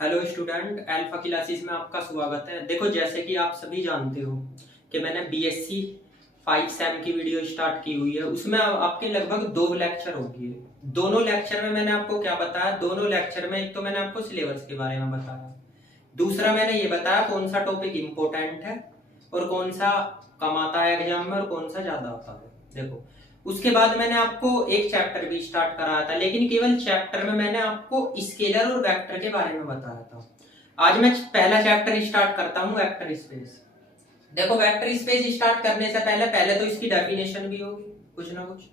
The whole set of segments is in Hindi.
हेलो स्टूडेंट, अल्फा क्लासेस में आपका स्वागत है। देखो, जैसे कि आप सभी जानते हो कि मैंने बीएससी 5 सेम की वीडियो स्टार्ट की हुई है। उसमें आपके लगभग 2 लेक्चर होगी। दोनों लेक्चर में मैंने आपको क्या बताया? दोनों लेक्चर में एक तो मैंने आपको सिलेबस के बारे में बताया, दूसरा मैंने ये बताया कौन सा टॉपिक इम्पोर्टेंट है और कौन सा कम आता है एग्जाम में और कौन सा ज्यादा आता है। देखो, उसके बाद मैंने आपको एक चैप्टर भी स्टार्ट कराया था, लेकिन केवल चैप्टर में मैंने आपको स्केलर और वेक्टर के बारे में बताया था। आज मैं पहला चैप्टर स्टार्ट करता हूँ, वेक्टर स्पेस। देखो, वेक्टर स्पेस स्टार्ट करने से पहले तो इसकी डेफिनेशन भी होगी कुछ ना कुछ।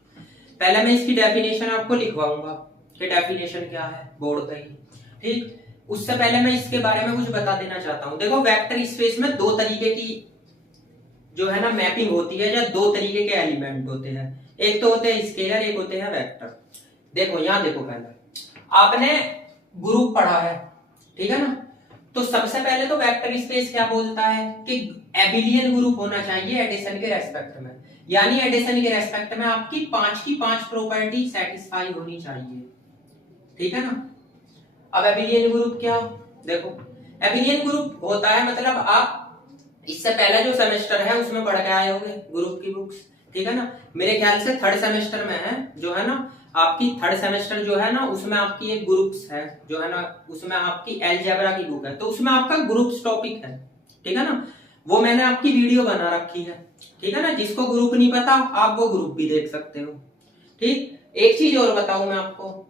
पहले मैं इसकी डेफिनेशन आपको लिखवाऊंगा कि डेफिनेशन क्या है बोर्ड पे ही, ठीक। उससे पहले मैं इसके बारे में कुछ बता देना चाहता हूँ। देखो, वेक्टर स्पेस में दो तरीके की जो है ना मैपिंग होती है, या दो तरीके के एलिमेंट होते हैं। एक तो होते हैं स्केलर, एक होते हैं वेक्टर। देखो यहां देखो, पहले आपने ग्रुप पढ़ा है, ठीक है ना। तो सबसे पहले तो वेक्टर स्पेस क्या बोलता है कि एबिलियन ग्रुप होना चाहिए एडिशन के रेस्पेक्ट में, यानी एडिशन के रेस्पेक्ट में आपकी पांच की पांच प्रॉपर्टी सेटिस्फाई होनी चाहिए, ठीक है ना। अब एबिलियन ग्रुप क्या? देखो, एबिलियन ग्रुप होता है, मतलब आप इससे पहले जो सेमेस्टर है उसमें पढ़ के आए होंगे ग्रुप की बुक्स, ठीक है ना। मेरे ख्याल से थर्ड सेमेस्टर में है जो है ना, आपकी थर्ड सेमेस्टर जो है ना, उसमें आपकी एक ग्रुप्स है जो है ना, उसमें आपकी अलजेब्रा की बुक है, तो उसमें आपका ग्रुप्स टॉपिक है, ठीक है ना। वो मैंने आपकी वीडियो बना रखी है, ठीक है ना। जिसको ग्रुप नहीं पता आप वो ग्रुप भी देख सकते हो, ठीक। एक चीज और बताऊं मैं आपको,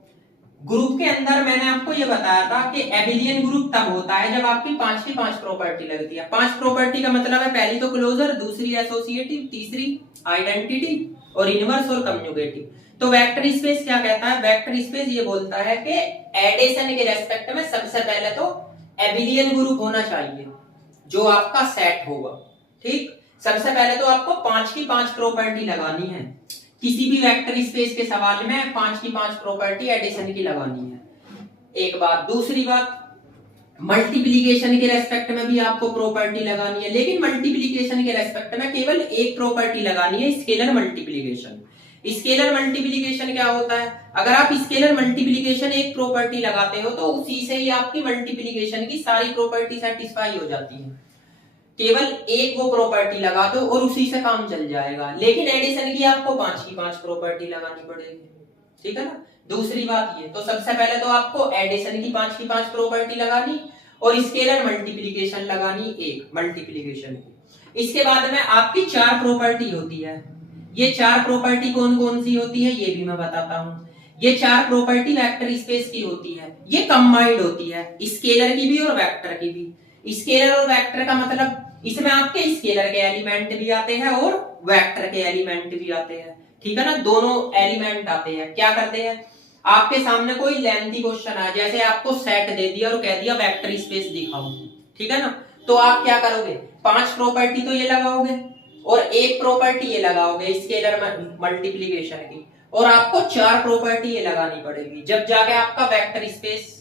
ग्रुप के अंदर मैंने आपको ये बताया था कि एबिलियन ग्रुप तब होता है जब आपकी पांच की पांच प्रॉपर्टी लगती है। पांच प्रॉपर्टी का मतलब है पहली तो क्लोजर, दूसरी एसोसिएटिव, तीसरी आइडेंटिटी और इनवर्स और कम्युनिकेटिव। तो वेक्टर स्पेस क्या कहता है? वेक्टर स्पेस ये बोलता है कि एडिशन के रेस्पेक्ट में सबसे पहले तो एबिलियन ग्रुप होना चाहिए जो आपका सेट होगा, ठीक। सबसे पहले तो आपको पांच की पांच प्रॉपर्टी लगानी है। किसी भी वेक्टर स्पेस के सवाल में पांच की पांच प्रॉपर्टी एडिशन की लगानी है, एक बात। दूसरी बात, मल्टीप्लिकेशन के रेस्पेक्ट में भी आपको प्रॉपर्टी लगानी है, लेकिन मल्टीप्लिकेशन के रेस्पेक्ट में केवल एक प्रॉपर्टी लगानी है, स्केलर मल्टीप्लिकेशन। स्केलर मल्टीप्लिकेशन क्या होता है? अगर आप स्केलर मल्टीप्लिकेशन एक प्रॉपर्टी लगाते हो तो उसी से ही आपकी मल्टीप्लिकेशन की सारी प्रॉपर्टी सेटिस्फाई हो जाती है। केवल एक वो प्रॉपर्टी लगा दो और उसी से काम चल जाएगा, लेकिन एडिशन की आपको पांच की पांच प्रॉपर्टी लगानी पड़ेगी, ठीक है ना। दूसरी बात ये, तो सबसे पहले तो आपको एडिशन की पांच प्रॉपर्टी लगानी और स्केलर मल्टीप्लिकेशन लगानी एक मल्टीप्लिकेशन की। इसके बाद में आपकी चार प्रॉपर्टी होती है। ये चार प्रॉपर्टी कौन कौन सी होती है ये भी मैं बताता हूं। ये चार प्रॉपर्टी वेक्टर स्पेस की होती है, ये कंबाइंड होती है, स्केलर की भी और वेक्टर की भी। स्केलर और वेक्टर का मतलब इसमें आपके स्केलर के एलिमेंट भी आते हैं और वेक्टर के एलिमेंट भी आते हैं, ठीक है ना। दोनों एलिमेंट आते हैं। क्या करते हैं? आपके सामने कोई लेंथी क्वेश्चन है, जैसे आपको सेट दे दिया और कह दिया वेक्टर स्पेस दिखाओ, ठीक है ना। तो आप क्या करोगे? पांच प्रॉपर्टी तो ये लगाओगे और एक प्रॉपर्टी ये लगाओगे स्केलर मल्टीप्लिकेशन की, और आपको चार प्रॉपर्टी ये लगानी पड़ेगी, जब जाके आपका वेक्टर स्पेस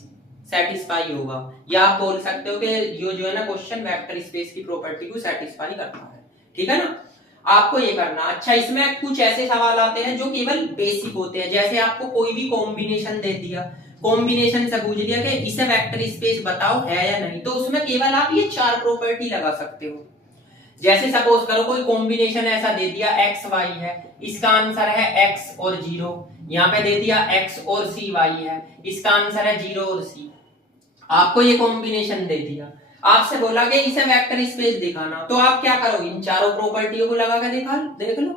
सेटिस्फाई होगा। या आप बोल सकते हो कि ये जो है ना क्वेश्चन वेक्टर स्पेस की प्रॉपर्टी को सेटिस्फाई करता है, ठीक है ना। आपको ये करना। अच्छा, इसमें कुछ ऐसे सवाल आते हैं जो केवल बेसिक होते हैं, जैसे आपको कोई भी कॉम्बिनेशन दे दिया, कॉम्बिनेशन से पूछ लिया कि इसे वेक्टर स्पेस बताओ है या नहीं, तो उसमें केवल आप ये चार प्रॉपर्टी लगा सकते हो। जैसे सपोज करो कोई कॉम्बिनेशन ऐसा दे दिया एक्स वाई है, इसका आंसर है एक्स और जीरो। यहाँ पे दे दिया एक्स और सी वाई है, इसका आंसर है जीरो और सी। आपको ये कॉम्बिनेशन दे दिया, आपसे बोला कि इसे वेक्टर स्पेस दिखाना, तो आप क्या करोगे? इन चारों प्रॉपर्टियों को लगा के देख लो।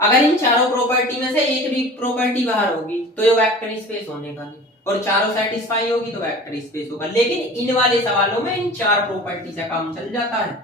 अगर इन चारों प्रॉपर्टी में से एक भी प्रॉपर्टी बाहर होगी तो ये वेक्टर स्पेस होने का नहीं, और चारों सेटिस्फाई होगी तो वेक्टर स्पेस होगा। लेकिन इन वाले सवालों में इन चार प्रॉपर्टी से काम चल जाता है।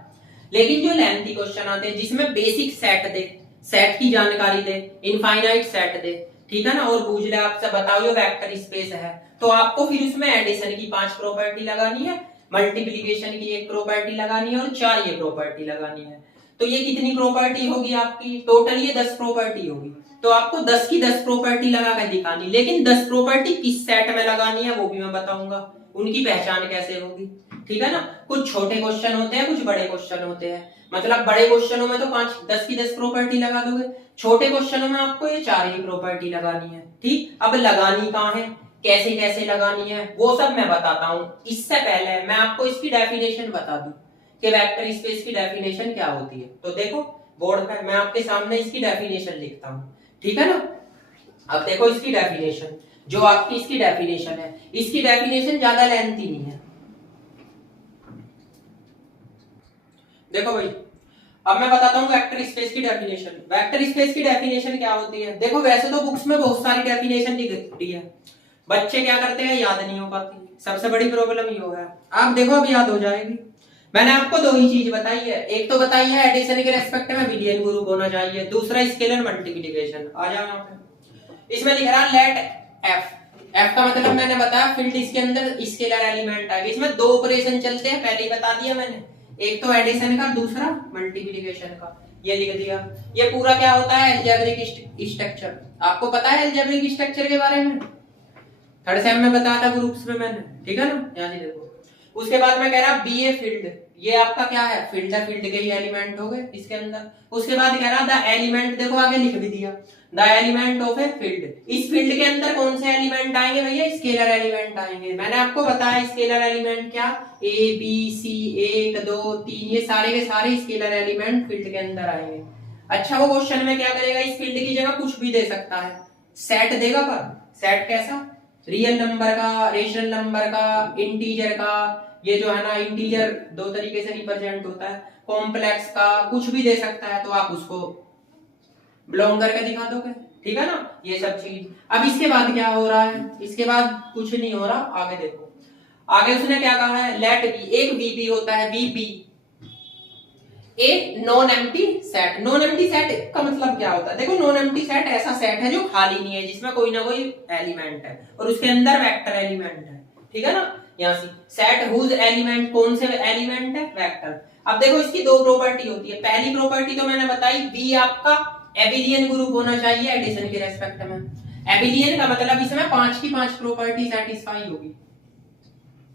लेकिन जो लेंथी क्वेश्चन आते हैं जिसमें बेसिक सेट दे, सेट की जानकारी दे, इनफाइनाइट सेट दे, ठीक है ना, और पूछ ले आपसे बताओ ये वेक्टर स्पेस है, तो आपको फिर उसमें एडिशन की पांच प्रॉपर्टी लगानी है, मल्टीप्लिकेशन की एक प्रॉपर्टी लगानी है और चार ये प्रॉपर्टी लगानी है। तो ये कितनी प्रॉपर्टी होगी आपकी? टोटल ये 10 प्रॉपर्टी होगी। तो आपको 10 की 10 प्रॉपर्टी लगा कर दिखानी, लेकिन 10 प्रॉपर्टी किस सेट में लगानी है वो भी मैं बताऊंगा, उनकी पहचान कैसे होगी, ठीक है ना। कुछ छोटे क्वेश्चन होते हैं, कुछ बड़े क्वेश्चन होते हैं। मतलब बड़े क्वेश्चनों में तो 10 की 10 प्रॉपर्टी लगा दोगे, छोटे क्वेश्चनों में आपको ये चार ही प्रॉपर्टी लगानी है, ठीक। अब लगानी कहाँ है? कैसे कैसे लगानी है वो सब मैं बताता हूं। इससे पहले मैं आपको इसकी डेफिनेशन बता दूं कि वेक्टर स्पेस की डेफिनेशन क्या होती है। तो देखो बोर्ड पे मैं आपके सामने इसकी डेफिनेशन लिखता हूं, ठीक है ना। अब देखो इसकी डेफिनेशन, जो आपकी इसकी डेफिनेशन है, इसकी डेफिनेशन ज्यादा लेंथी नहीं है। देखो भाई, अब मैं बताता हूँ वेक्टर स्पेस की डेफिनेशन। वेक्टर स्पेस की डेफिनेशन क्या होती है? देखो वैसे तो बुक्स में बहुत सारी डेफिनेशन दी है, बच्चे क्या करते हैं, याद नहीं हो पाती। सबसे बड़ी प्रॉब्लम ये है। आप देखो अब याद हो जाएगी। मैंने आपको दो ही चीज बताई है, एक तो बताई है एडिशन के रेस्पेक्ट में बिलियन ग्रुप होना चाहिए, दूसरा स्केलर मल्टीप्लिकेशन। आ जाओ यहाँ पे, इसमें लिख रहा लेट एफ। एफ का मतलब मैंने बताया फील्ड इसके अंदर स्केलर एलिमेंट आएगा। इसमें दो ऑपरेशन चलते हैं, पहले ही बता दिया मैंने, एक तो एडिशन का, दूसरा मल्टीप्लिकेशन का। ये लिख दिया। ये पूरा क्या होता है? Algebraic structure. आपको पता है अलजेब्रिक स्ट्रक्चर के बारे में? थर्ड सेम में बताया था ग्रुप्स में मैंने, ठीक है ना। यहाँ से देखो, उसके बाद मैं कह रहा बी ए फील्ड, ये आपका क्या है? फील्ड है, फील्ड के ही एलिमेंट हो गए इसके अंदर। उसके बाद कह रहा द एलिमेंट, देखो आगे लिख भी दिया, the element of a field. इस फील्ड के अंदर कौन से एलिमेंट आएंगे भैया? स्केलर एलिमेंट आएंगे। मैंने आपको बताया स्केलर एलिमेंट क्या, ए बी सी, 1 2 3, ये सारे के सारे स्केलर एलिमेंट फील्ड के अंदर आएंगे। अच्छा, वो क्वेश्चन में क्या करेगा? इस फील्ड की जगह कुछ भी दे सकता है, सेट देगा। पर सेट कैसा? रियल नंबर का, रेशनल नंबर का, इंटीजर का। ये जो है ना, इंटीजर दो तरीके से रिप्रेजेंट होता है, कॉम्प्लेक्स का, कुछ भी दे सकता है। तो आप उसको बिलोंग करके दिखा दोगे, ठीक है ना। ये सब चीज। अब इसके बाद क्या हो रहा है? इसके बाद कुछ नहीं हो रहा, आगे देखो। आगे उसने क्या कहा है? लेट बी, एक वीपी होता है, VP a non empty set. Non empty set का मतलब क्या होता है? देखो नॉन एम्प्टी सेट ऐसा सेट है जो खाली नहीं है, जिसमें कोई ना कोई एलिमेंट है और उसके अंदर वेक्टर एलिमेंट है, ठीक है ना। यहाँ से सेट हुज एलिमेंट, कौन से एलिमेंट है? वेक्टर। अब देखो इसकी दो प्रॉपर्टी होती है। पहली प्रॉपर्टी तो मैंने बताई, बी आपका एबिलियन ग्रुप होना चाहिए एडिशन के रेस्पेक्ट में। एबिलियन का मतलब इसमें 5 की 5 प्रॉपर्टी सेटिस्फाई होगी,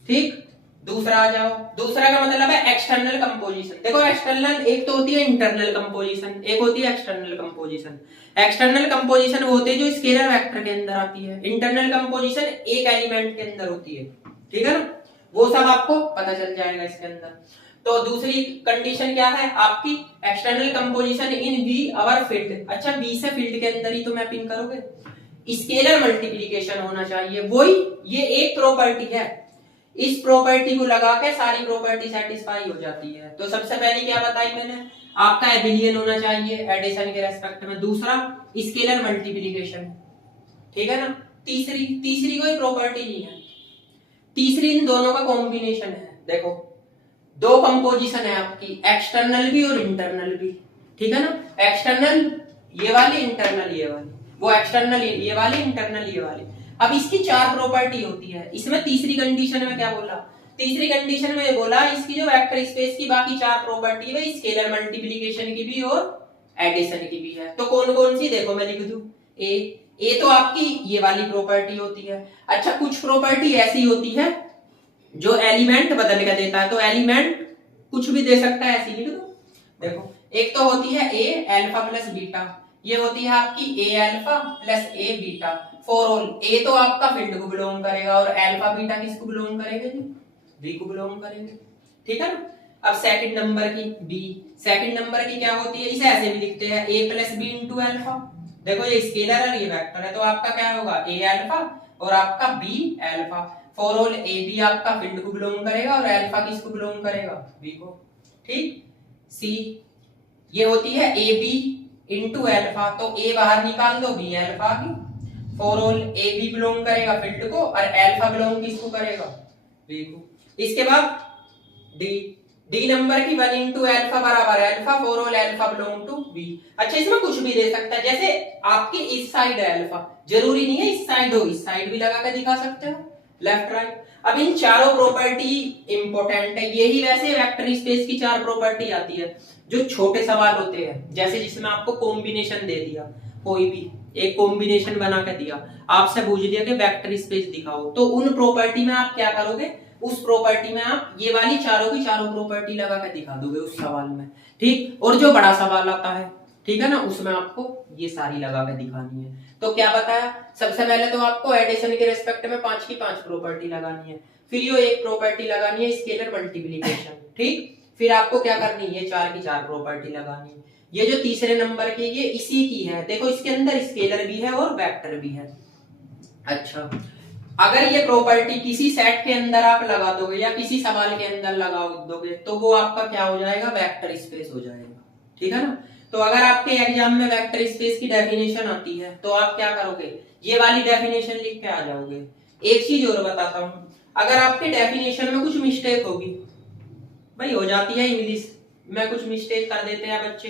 ठीक। दूसरा आ जाओ, दूसरा का मतलब है एक्सटर्नल कंपोजिशन। देखो एक्सटर्नल, एक तो होती है इंटरनल कंपोजिशन, एक होती है एक्सटर्नल कंपोजिशन। एक्सटर्नल कंपोजिशन वो होती है जो स्केलर वेक्टर के अंदर आती है, इंटरनल कंपोजिशन एक एलिमेंट के अंदर होती है, ठीक है ना। वो सब आपको पता चल जाएगा इसके अंदर। तो दूसरी कंडीशन क्या है आपकी? External composition in be our field. अच्छा, बी से फील्ड के अंदर ही तो मैपिंग करोगे, स्केलर मल्टीप्लिकेशन होना चाहिए। वही ये एक प्रॉपर्टी है, इस प्रॉपर्टी को लगा के सारी प्रॉपर्टी सेटिस्फाई हो जाती है। तो सबसे पहले क्या बताई मैंने? आपका एबिलियन होना चाहिए एडिशन के रेस्पेक्ट में, दूसरा स्केलर मल्टीप्लिकेशन, ठीक है ना। तीसरी कोई प्रॉपर्टी नहीं है, तीसरी इन दोनों का कॉम्बिनेशन है। देखो दो कंपोजिशन है आपकी, एक्सटर्नल भी और इंटरनल भी, ठीक है ना। एक्सटर्नल ये वाली, इंटरनल ये वाली, वो एक्सटर्नल ये वाली, इंटरनल ये वाली। अब इसकी 4 प्रॉपर्टी होती है। इसमें तीसरी कंडीशन में क्या बोला? तीसरी कंडीशन में बोला इसकी जो वेक्टर स्पेस की बाकी 4 प्रॉपर्टी है, स्केलर मल्टीप्लिकेशन की भी और एडिशन की भी है। तो कौन कौन सी? देखो मैं लिख दूं, ए तो आपकी ये वाली प्रॉपर्टी होती है। अच्छा, कुछ प्रॉपर्टी ऐसी होती है जो एलिमेंट बदल के देता है, तो एलिमेंट कुछ भी दे सकता है, ऐसी लिख दो। देखो एक तो होती है ए अल्फा प्लस बीटा, ये होती है आपकी A alpha plus A beta for all. A तो आपका फील्ड को बिलोंग करेगा और अल्फा बीटा किसको बिलोंग करेंगे? बी को बिलोंग करेंगे, ठीक है ना। अब सेकंड नंबर की बी, सेकंड नंबर की क्या होती है? इसे ऐसे भी लिखते हैं A plus B into alpha. देखो ये स्केलर है, ये वेक्टर है, तो आपका क्या होगा? ए अल्फा और आपका B alpha. For all A B आपका फील्ड को बिलोंग करेगा और अल्फा किसको बिलोंग करेगा? बी को, ठीक। सी ये होती है ए बी इंटू अल्फा, तो ए बाहर निकाल दो, बी अल्फा की। For all A B belong करेगा फील्ड को और अल्फा बिलोंग किसको करेगा? बी को। इसके बाद डी नंबर की 1 इंटू अल्फा बराबर alpha for all alpha belong to B. अच्छा, इसमें कुछ भी दे सकता है, जैसे आपकी इस साइड है अल्फा, जरूरी नहीं है इस साइड हो, इस साइड भी लगा कर दिखा सकते हो, लेफ्ट राइट। अब इन चारों प्रॉपर्टी इंपॉर्टेंट है, यही वैसे वेक्टर स्पेस की 4 प्रॉपर्टी आती है जो छोटे सवाल होते हैं, जैसे जिसमें आपको कॉम्बिनेशन दे दिया, कोई भी एक कॉम्बिनेशन बना के दिया, आपसे पूछ दिया कि वेक्टर स्पेस दिखाओ, तो उन प्रॉपर्टी में आप क्या करोगे? उस प्रॉपर्टी में आप ये वाली चारों की चारों प्रॉपर्टी लगा के दिखा दोगे उस सवाल में, ठीक। और जो बड़ा सवाल आता है ठीक है ना, उसमें आपको ये सारी लगा के दिखानी है। तो क्या बताया, सबसे पहले तो आपको एडिशन के रेस्पेक्ट में 5 की 5 प्रॉपर्टी लगानी है, फिर ये एक प्रॉपर्टी लगानी है स्केलर मल्टीप्लिकेशन, ठीक। फिर आपको क्या करनी है, 4 की 4 प्रॉपर्टी लगानी है। ये जो तीसरे नंबर की ये इसी की है, देखो इसके अंदर स्केलर भी है और वेक्टर भी है। अच्छा, अगर ये प्रॉपर्टी किसी सेट के अंदर आप लगा दोगे या किसी सवाल के अंदर लगा दोगे तो वो आपका क्या हो जाएगा, वेक्टर स्पेस हो जाएगा, ठीक है ना। तो अगर आपके एग्जाम में वेक्टर स्पेस की डेफिनेशन आती है तो आप क्या करोगे, ये वाली डेफिनेशन लिख के आ जाओगे। एक चीज और बताता हूं, अगर आपके डेफिनेशन में कुछ मिस्टेक होगी, भाई हो जाती है इंग्लिश में कुछ मिस्टेक कर देते हैं बच्चे,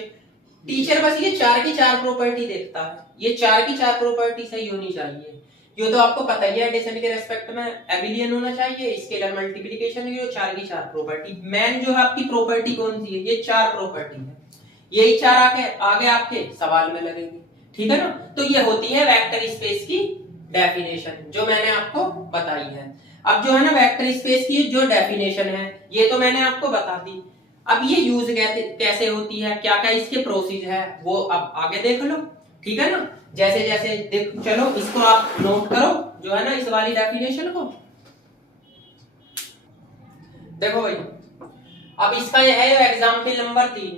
टीचर बस ये 4 की 4 प्रॉपर्टी देखता है, ये 4 की 4 प्रॉपर्टी सही होनी चाहिए। ये तो आपको पता ही है, एडिशन के रेस्पेक्ट में एबिलियन होना चाहिए, स्केलर मल्टीप्लिकेशन की 4 की 4 प्रॉपर्टी। मेन जो है आपकी प्रॉपर्टी कौन सी है, ये 4 प्रॉपर्टी है, यही 4 आगे आपके सवाल में लगेगी, ठीक है ना। तो ये होती है वेक्टर स्पेस की डेफिनेशन जो मैंने आपको बताई है। अब जो है ना वेक्टर स्पेस की जो डेफिनेशन है ये तो मैंने आपको बता दी, अब ये यूज कैसे होती है, क्या क्या इसके प्रोसीजर है वो अब आगे देख लो, ठीक है ना। जैसे जैसे देख चलो, इसको आप नोट करो जो है ना इस वाली डेफिनेशन को। देखो भाई, अब इसका ये है एग्जाम्पल नंबर 3,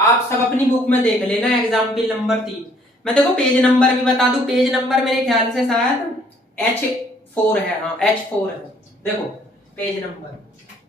आप सब अपनी बुक में देख लेना एग्जाम्पल नंबर 3। मैं देखो पेज नंबर भी बता दूं, पेज नंबर मेरे ख्याल से शायद H4 है, हाँ H4 है। देखो पेज नंबर,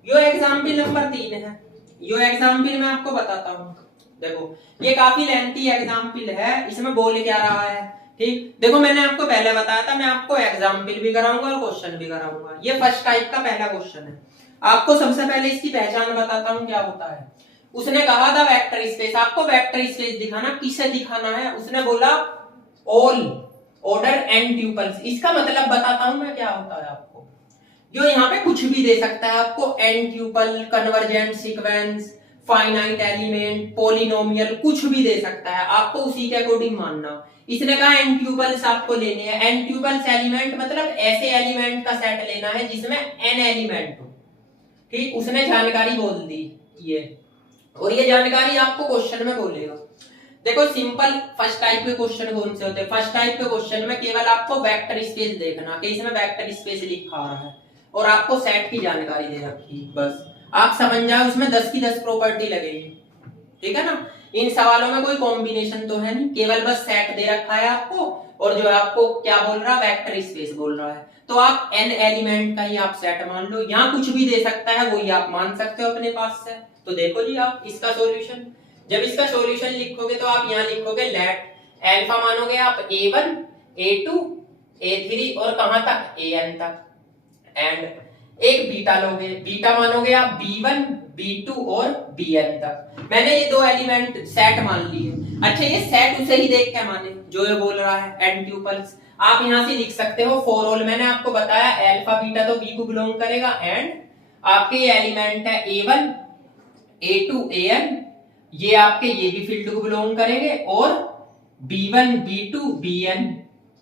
यो एग्जाम्पल नंबर 3 है, यो एग्जाम्पल मैं आपको बताता हूँ। देखो ये काफी लेंथी एग्जाम्पल है, इसमें बोल क्या रहा है, ठीक। देखो मैंने आपको पहले बताया था, मैं आपको एग्जाम्पल भी कराऊंगा और क्वेश्चन भी कराऊंगा। ये फर्स्ट टाइप का पहला क्वेश्चन है, आपको सबसे पहले इसकी पहचान बताता हूँ क्या होता है। उसने कहा था वेक्टर स्पेस, आपको वेक्टर स्पेस दिखाना, किसे दिखाना है, उसने बोला ऑल ऑर्डर एन ट्यूपल्स। इसका मतलब बताता हूं मैं क्या होता है आपको, जो यहाँ पे कुछ भी दे सकता है आपको, n tuple, convergent sequence, finite element, polynomial, कुछ भी दे सकता है, आपको उसी के अकॉर्डिंग मानना। इसने कहा एन ट्यूपल्स आपको लेने हैं, एन ट्यूपल्स एलिमेंट मतलब ऐसे एलिमेंट का सेट लेना है जिसमें एन एलिमेंट हो, ठीक। उसने जानकारी बोल दी ये, और ये जानकारी आपको क्वेश्चन में बोलेगा। देखो सिंपल फर्स्ट टाइप के क्वेश्चन कौन से होते हैं, फर्स्ट टाइप के क्वेश्चन में केवल आपको वेक्टर स्पेस देखना कि इसमें वेक्टर स्पेस लिखा रहा है और आपको सेट की जानकारी दे रखी, बस आप समझ जाओ उसमें 10 की 10 प्रॉपर्टी लगेगी, ठीक है ना। इन सवालों में कोई कॉम्बिनेशन तो है नहीं, केवल बस सेट दे रखा है आपको, और जो है आपको क्या बोल रहा है, वेक्टर स्पेस बोल रहा है, तो आप एन एलिमेंट का ही आप सेट मान लो, यहाँ कुछ भी दे सकता है वही आप मान सकते हो अपने पास से। तो देखो जी आप इसका सॉल्यूशन, जब इसका सॉल्यूशन लिखोगे तो आप यहाँ लिखोगे लेट अल्फा मानोगे आप a1 a2 a3 और कहां तक an तक, एंड एक बीटा लोगे, बीटा मानोगे आप b1 b2 और bn तक। मैंने ये दो एलिमेंट सेट मान लिए। अच्छा ये सेट उसे ही देख के माने जो ये बोल रहा है एन ट्यूपल्स, आप यहां से लिख सकते हो फॉर ऑल, मैंने आपको बताया अल्फा बीटा तो b को बिलोंग करेगा, एंड आपके ये एलिमेंट है a1 a2 an, ये आपके ये भी फील्ड को बिलोंग करेंगे, और b1 b2 bn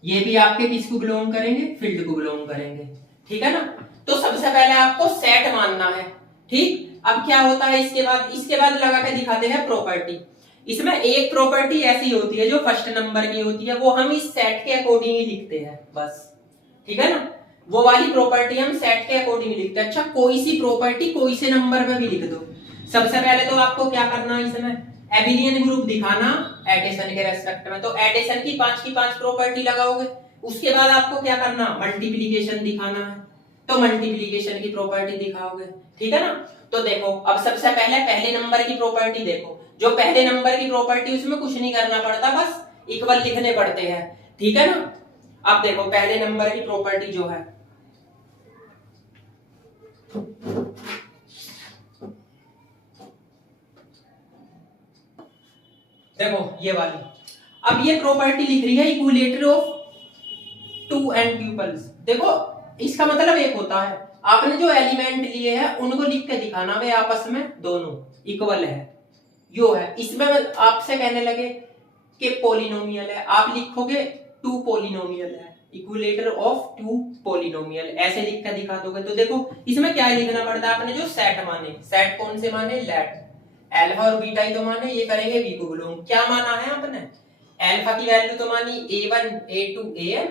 ये भी आपके किसको बिलोंग करेंगे, फील्ड को बिलोंग करेंगे, ठीक है ना। तो सबसे पहले आपको सेट मानना है, ठीक। अब क्या होता है इसके बाद लगा के दिखाते हैं प्रॉपर्टी। इसमें एक प्रॉपर्टी ऐसी होती है जो फर्स्ट नंबर की होती है, वो हम इस सेट के अकॉर्डिंग ही लिखते हैं बस, ठीक है ना। वो वाली प्रॉपर्टी हम सेट के अकॉर्डिंग लिखते हैं। अच्छा कोई सी प्रॉपर्टी कोई से नंबर में भी लिख दो। सबसे पहले तो आपको क्या करना है, इसमें एबिलियन ग्रुप दिखाना एडिशन के रेस्पेक्ट में, तो एडिशन की 5 की 5 प्रॉपर्टी लगाओगे। उसके बाद आपको क्या करना, मल्टीप्लिकेशन दिखाना है, तो मल्टीप्लिकेशन की प्रॉपर्टी दिखाओगे, ठीक है ना। तो देखो अब सबसे पहले नंबर की प्रॉपर्टी देखो, जो पहले नंबर की प्रॉपर्टी उसमें कुछ नहीं करना पड़ता, बस इक्वल लिखने पड़ते हैं, ठीक है ना। अब देखो पहले नंबर की प्रॉपर्टी जो है, देखो ये वाली, अब ये प्रॉपर्टी लिख रही है equality of two n tuples. देखो इसका मतलब एक होता है आपने जो एलिमेंट लिए हैं उनको लिख के दिखाना वे आपस में दोनों इक्वल है, यो है। इसमें आपसे कहने लगे कि पॉलिनोमियल है, आप लिखोगे टू पॉलिनोमियल है, इक्विलेटर ऑफ टू पॉलिनोमियल, ऐसे लिख के दिखा दोगे। तो देखो इसमें क्या लिखना पड़ता है, आपने जो सेट माने, सेट कौन से माने, लेट अल्फा और बीटा ही तो माने, ये करेंगे बी को बिलोंग। क्या माना है आपने? अल्फा की वैल्यू तो मानी a1 a2 an,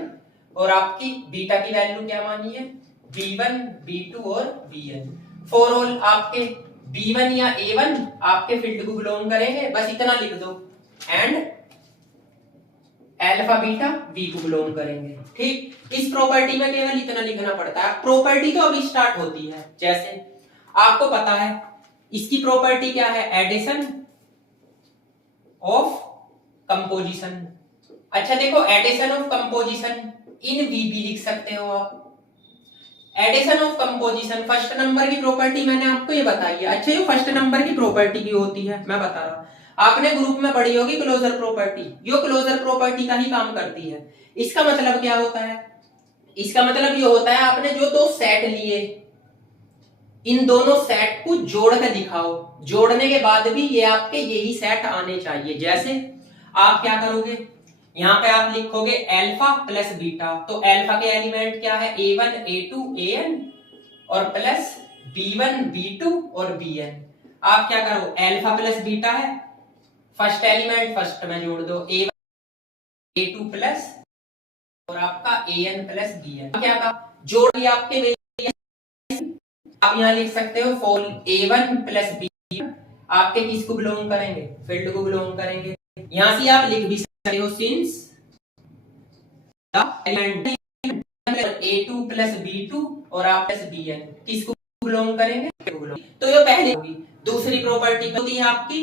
और आपकी बीटा की वैल्यू क्या मानी है? b1 b2 और bn। फॉर ऑल आपके b1 या a1 आपके फील्ड को बिलोंग करेंगे, बस इतना लिख दो, एंड अल्फा बीटा बी को बिलोंग करेंगे। ठीक, इस प्रॉपर्टी में केवल इतना लिखना पड़ता है। प्रॉपर्टी तो अभी स्टार्ट होती है। जैसे आपको पता है इसकी प्रॉपर्टी क्या है? Addition of composition. अच्छा देखो, addition of composition in V भी लिख सकते हो आप। Addition of composition first number की प्रॉपर्टी मैंने आपको ये बताई है। अच्छा, ये फर्स्ट नंबर की प्रॉपर्टी भी होती है, मैं बता रहा हूं। आपने ग्रुप में पढ़ी होगी क्लोजर प्रॉपर्टी, यो क्लोजर प्रॉपर्टी का ही काम करती है। इसका मतलब क्या होता है? इसका मतलब ये होता है आपने जो दो सेट लिए, इन दोनों सेट को जोड़ कर दिखाओ, जोड़ने के बाद भी ये आपके यही सेट आने चाहिए। जैसे आप क्या करोगे, यहाँ पे आप लिखोगे अल्फा प्लस बीटा, तो अल्फा के एलिमेंट क्या है? a1 a2 an, और प्लस b1 b2 और bn। आप क्या करो, अल्फा प्लस बीटा है, फर्स्ट एलिमेंट फर्स्ट में जोड़ दो, a1 a2 प्लस और आपका an प्लस bn। क्या का जोड़ दिया आपके। आप यहाँ लिख सकते हो फॉर a1 प्लस b, आपके किसको बिलोंग करेंगे? फील्ड को बिलोंग करेंगे। यहाँ से आप लिख भी सकते हो since the element a2 plus b2 और आप प्लस bn किसको बिलोंग करेंगे? तो ये पहली होगी। दूसरी प्रॉपर्टी होती है आपकी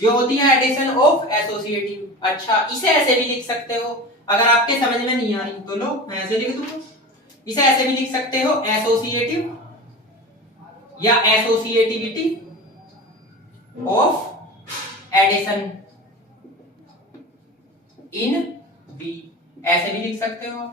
जो होती है एडिशन ऑफ एसोसिएटिव। अच्छा, इसे ऐसे भी लिख सकते हो, अगर आपके समझ में नहीं आ रही तो लो मैं ऐसे लिख दूंगा। इसे ऐसे भी लिख सकते हो, एसोसिएटिव या associativity of addition in B, ऐसे भी लिख सकते हो,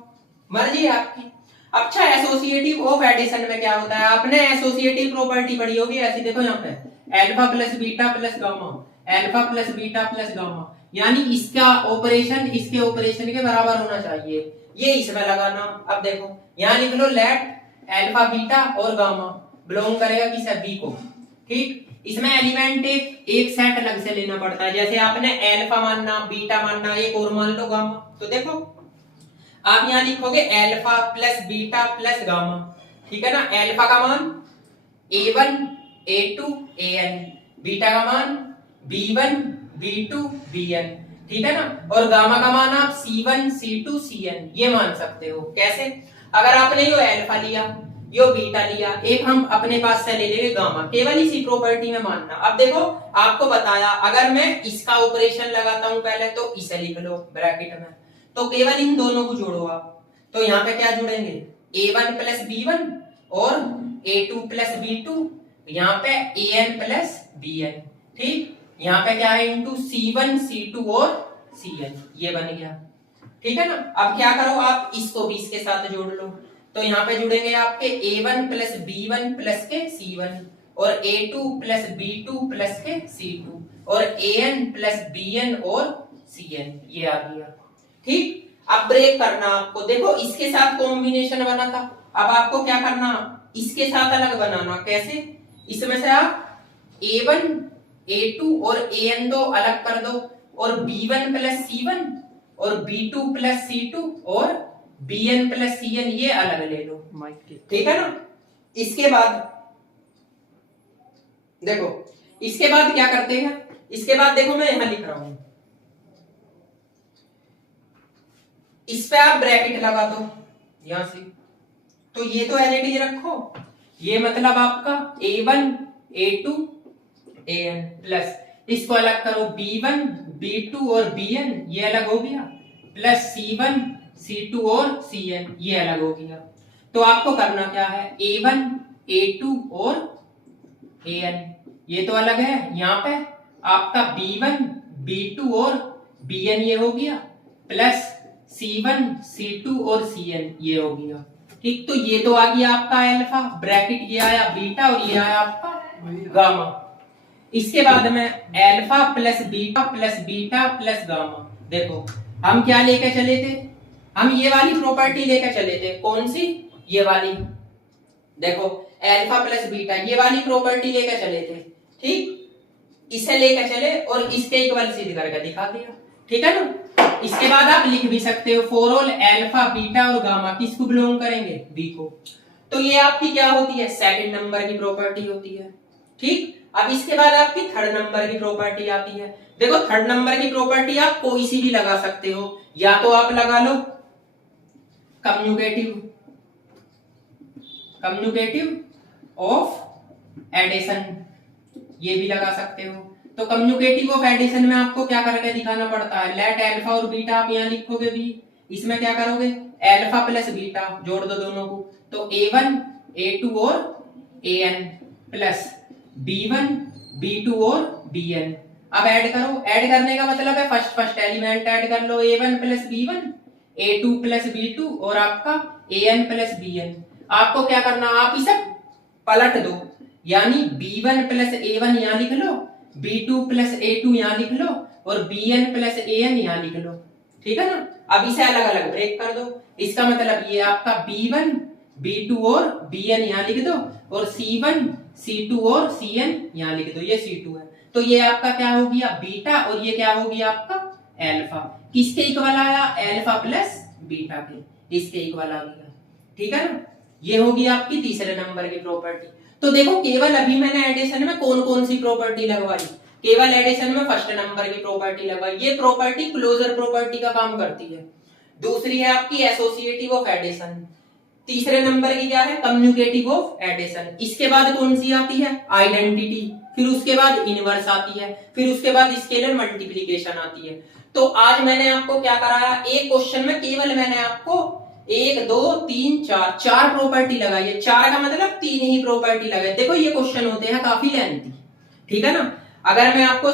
मर्जी है आपकी। अच्छा, एसोसिएटिव ऑफ एडिशन में क्या होता है? आपने एसोसिएटिव प्रॉपर्टी पढ़ी होगी ऐसी, देखो यहाँ पे alpha plus beta plus gamma, alpha plus beta plus gamma, यानी इसका ऑपरेशन इसके ऑपरेशन के बराबर होना चाहिए, ये इसमें लगाना। अब देखो यहाँ लिख लो लेट अल्फा बीटा और गामा बिलोंग करेगा किसे? बी को। ठीक, इसमें एलिमेंट एक सेट अलग से लेना पड़ता है। जैसे आपने अल्फा मानना, बीटा मानना, एक और मान लो गामा, तो देखो आप यहाँ लिखोगे alpha plus beta plus gamma, ठीक है ना। अल्फा का मान a1 a2 an, बीटा का मान b1 b2 bn, ठीक है ना। और गामा का मान आप c1 c2 cn ये मान सकते हो। कैसे? अगर आपने यो अल्फा लिया, यो बीटा लिया, एक हम अपने पास से ले लेंगे गामा, केवल इसी प्रॉपर्टी में मानना। अब देखो आपको बताया, अगर मैं इसका ऑपरेशन लगाता हूं पहले, तो इसे लिख लो ब्रैकेट में, तो केवल इन दोनों को जोड़ो आप। तो यहाँ पे क्या जुड़ेंगे? a1 प्लस b1 और a2 प्लस b2, यहाँ पे an प्लस bn। ठीक, यहाँ पे क्या है? इंटू c1 c2 और cn, ये बन गया। ठीक है ना। अब क्या करो, आप इसको भी इसके साथ जोड़ लो, तो यहाँ पे जुड़ेंगे आपके a1 प्लस b1 प्लस के c1 और a2 प्लस b2 प्लस के c2 और an प्लस bn और cn, ये आ गया। ठीक, अब ब्रेक करना आपको। देखो इसके साथ कॉम्बिनेशन बना था, अब आपको क्या करना? इसके साथ अलग बनाना। कैसे? इसमें से आप a1 a2 और an दो अलग कर दो, और b1 प्लस c1 और b2 प्लस c2 और bn प्लस cn ये अलग ले लो। ठीक है ना। इसके बाद देखो, इसके बाद क्या करते हैं? इसके बाद देखो मैं यहां लिख रहा हूं, इस पे आप ब्रैकेट लगा दो यहां से, तो ये तो एलईडी रखो, ये मतलब आपका a1 a2 an प्लस इसको अलग करो b1 b2 और bn ये अलग हो गया, प्लस c1 c2 और cn ये अलग हो गया। तो आपको करना क्या है? a1 a2 और an ये तो अलग है, यहाँ पे आपका b1 b2 और bn ये हो गया, प्लस c1 c2 और cn ये हो गया। ठीक, तो ये तो आ गया आपका अल्फा, ब्रैकेट ये आया बीटा और ये आया आपका गामा। इसके बाद में alpha plus beta plus gamma, देखो हम क्या लेके चले थे, हम ये वाली प्रॉपर्टी लेके चले थे, कौन सी, ये वाली, देखो अल्फा प्लस बीटा, ये वाली प्रॉपर्टी लेके चले थे, ठीक, इसे लेके चले और इसके इक्वल सिद्ध करके दिखा दिया, ठीक है ना। इसके बाद आप लिख भी सकते हो फॉर ऑल अल्फा बीटा और गामा किसको बिलोंग करेंगे, बी को। तो ये आपकी क्या होती है, सेकंड नंबर की प्रॉपर्टी होती है, ठीक। अब इसके बाद आपकी थर्ड नंबर की प्रॉपर्टी आती है। देखो थर्ड नंबर की प्रॉपर्टी आप कोई सी भी लगा सकते हो, या तो आप लगा लो कम्युनिकेटिव ऑफ एडिशन, ये भी लगा सकते हो। तो कम्युनिकेटिव ऑफ एडिशन में आपको क्या करके दिखाना पड़ता है, लेट अल्फा और बीटा आप यहाँ लिखोगे भी, इसमें क्या करोगे अल्फा प्लस बीटा जोड़ दो दोनों को, तो a1 a2 और an प्लस b1 b2 और bn। अब ऐड करो, ऐड करने का मतलब है फर्स्ट एलिमेंट ऐड कर लो, a1 plus b1 a2 plus b2 और आपका an प्लस bn। आपको क्या करना, आप इसे पलट दो, यानी b1 प्लस a1 यहाँ लिख लो, b2 प्लस a2 यहाँ लिख लो और bn प्लस an यहाँ लिख लो, ठीक है ना। अब इसे अलग अलग ब्रेक कर दो, इसका मतलब ये आपका b1 b2 और bn यहाँ लिख दो और c1 c2 और cn यहाँ लिख दो, ये c2 है। तो ये आपका क्या हो गया बीटा और ये क्या हो गया आपका अल्फा। किसके इक्वल आया, अल्फा प्लस बीटा के, इसके इक्वल आ गया, ठीक है ना। ये होगी आपकी तीसरे नंबर की प्रॉपर्टी। तो देखो केवल अभी मैंने एडिशन में कौन कौन सी प्रॉपर्टी लगवाई, केवल एडिशन में फर्स्ट नंबर की प्रॉपर्टी लगवाई, ये प्रॉपर्टी क्लोजर प्रॉपर्टी का काम करती है। दूसरी है आपकी एसोसिएटिव ऑफ एडिशन, तीसरे नंबर की क्या है कम्युनिकेटिव ऑफ एडिशन। इसके बाद कौन सी आती है आइडेंटिटी, फिर उसके बाद इनवर्स आती है, फिर उसके बाद स्केलर मल्टीप्लिकेशन आती है। तो आज मैंने आपको क्या कराया, एक क्वेश्चन में केवल मैंने आपको 1 2 3 4 चार प्रॉपर्टी लगाई है, चार का मतलब 3 ही प्रॉपर्टी लगाई। देखो ये क्वेश्चन होते हैं काफी लेंथी, ठीक है ना। अगर मैं आपको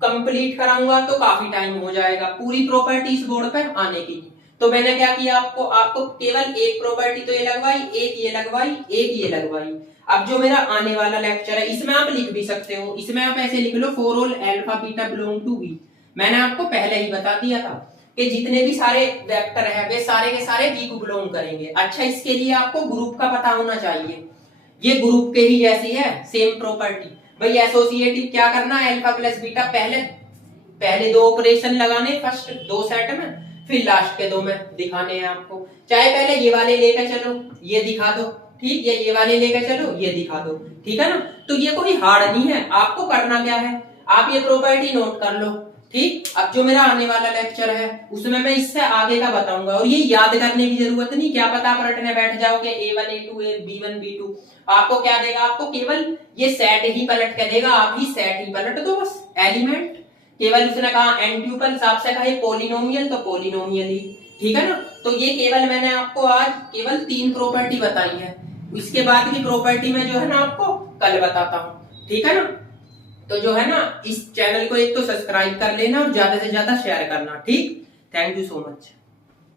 कंप्लीट कराऊंगा तो काफी टाइम हो जाएगा पूरी प्रॉपर्टी इस बोर्ड पर आने की। तो मैंने क्या किया, आपको केवल एक प्रॉपर्टी तो ये लगवाई, एक ये लगवाई, एक ये लगवाई। अब जो मेरा आने वाला लेक्चर है इसमें आप लिख भी सकते हो, इसमें आप ऐसे लिख लो for all alpha beta belong to B. मैंने आपको पहले ही बता दिया था कि जितने भी सारे वेक्टर है वे सारे के सारे बी को बिलोंग करेंगे। अच्छा इसके लिए आपको ग्रुप का पता होना चाहिए, ये ग्रुप के ही जैसी है सेम प्रॉपर्टी। भाई एसोसिएटिव क्या करना है, अल्फा प्लस बीटा पहले दो ऑपरेशन लगाने फर्स्ट दो सेट में, फिर लास्ट के दो में दिखाने हैं आपको। चाहे पहले ये वाले लेकर चलो ये दिखा दो, ठीक, ये वाले लेकर चलो ये दिखा दो, ठीक है ना। तो ये कोई हार्ड नहीं है, आपको करना क्या है, आप ये प्रॉपर्टी नोट कर लो, ठीक। अब जो मेरा आने वाला लेक्चर है उसमें मैं इससे आगे का बताऊंगा, और ये याद करने की जरूरत नहीं, क्या पता आप रटने बैठ जाओगे a1 a2 b1 b2। आपको क्या देगा, आपको केवल ये सेट ही पलट के देगा, आप ही सेट ही पलट दो बस, एलिमेंट। केवल उसने कहा एनट्यूपल, आपसे कहा पोलिनोमियल तो पोलिनोमियल ही, ठीक है ना। तो ये केवल मैंने आपको आज केवल 3 प्रॉपर्टी बताई है, इसके बाद की प्रॉपर्टी में जो है ना आपको कल बताता हूँ, ठीक है ना। तो जो है ना इस चैनल को एक तो सब्सक्राइब कर लेना और ज्यादा से ज्यादा शेयर करना, ठीक। Thank you so much.